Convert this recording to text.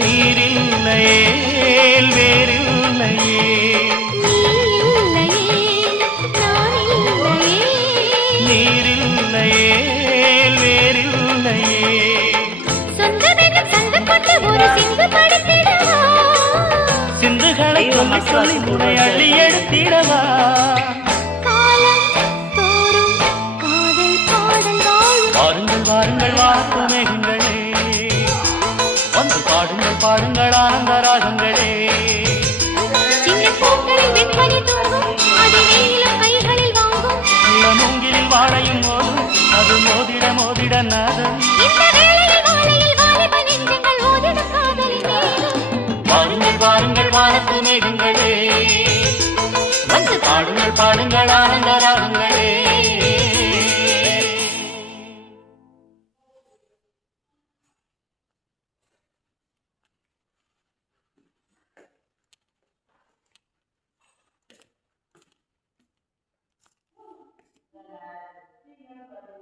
நீரில்லையே வேறில்லையே நீரில்லையே வேறில்லையே சிந்துகளை சொல்லி சொல்லி உனை அள்ளி எடுத்திடவா வாருங்கள் வாருங்கள் வார்த்து மேகங்களே வந்து பாடுங்கள் பாடுங்கள் ஆனந்த ராகங்களே மூங்கிலில் வாழையும் போதும் அது மோதிட மோதிட நாதம் வாருங்கள் வாருங்கள் வானத்து மேகங்களே வந்து பாடுங்கள் பாடுங்கள் ஆனந்த ராகங்களே Yeah.